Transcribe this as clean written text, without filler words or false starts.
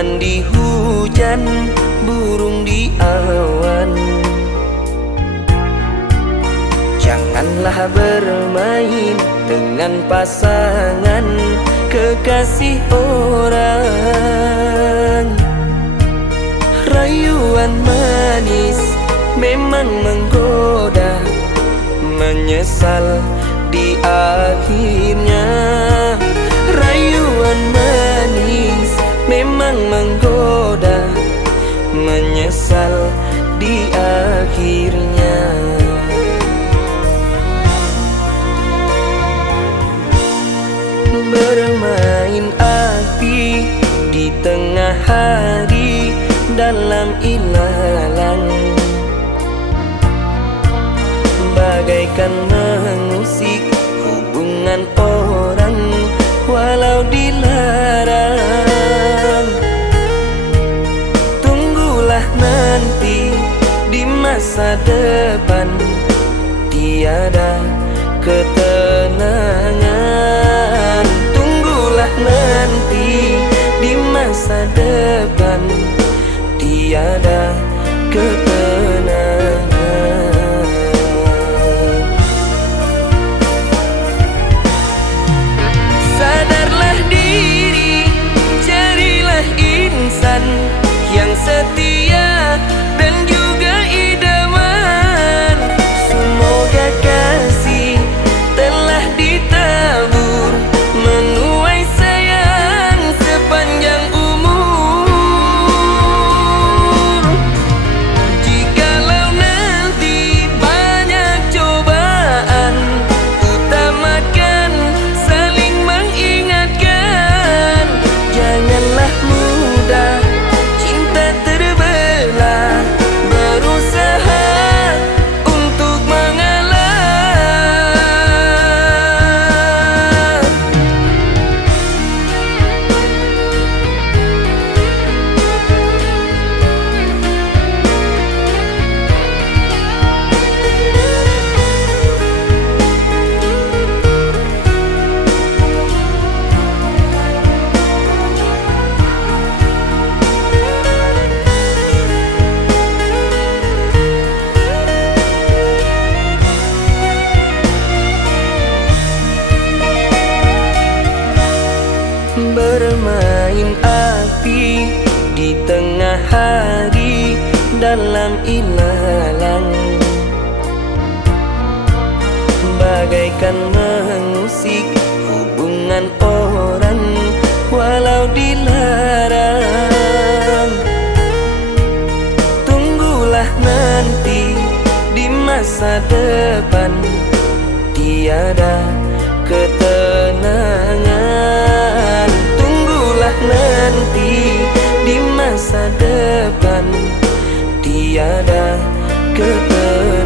Teman di hujan, burung di awan. Janganlah bermain dengan pasangan kekasih orang. Rayuan manis memang menggoda, menyesal di akhirnya. Rayuan manis memang menggoda, menyesal di akhirnya. Bermain api di tengah hari dalam ilalang, bagaikan mengusik hubungan orang walau dilarang. Tunggulah nanti di masa depan, tiada ketenangan. Tunggulah nanti di masa depan, tiada ketenangan. Sadarlah diri, carilah insan yang setia dan juga idaman. Semoga kasih telah ditabur, menuai sayang sepanjang umur. Jikalau nanti banyak cobaan, utamakan saling mengingatkan. Janganlah mudah cinta terbelah, berusaha untuk mengalah. Bermain api di tengah hari dalam ilalang, bagaikan mengusik hubungan orang walau dilarang. Tunggulah nanti di masa depan, tiada ketenangan. Tunggulah nanti di masa depan, tiada ketenangan.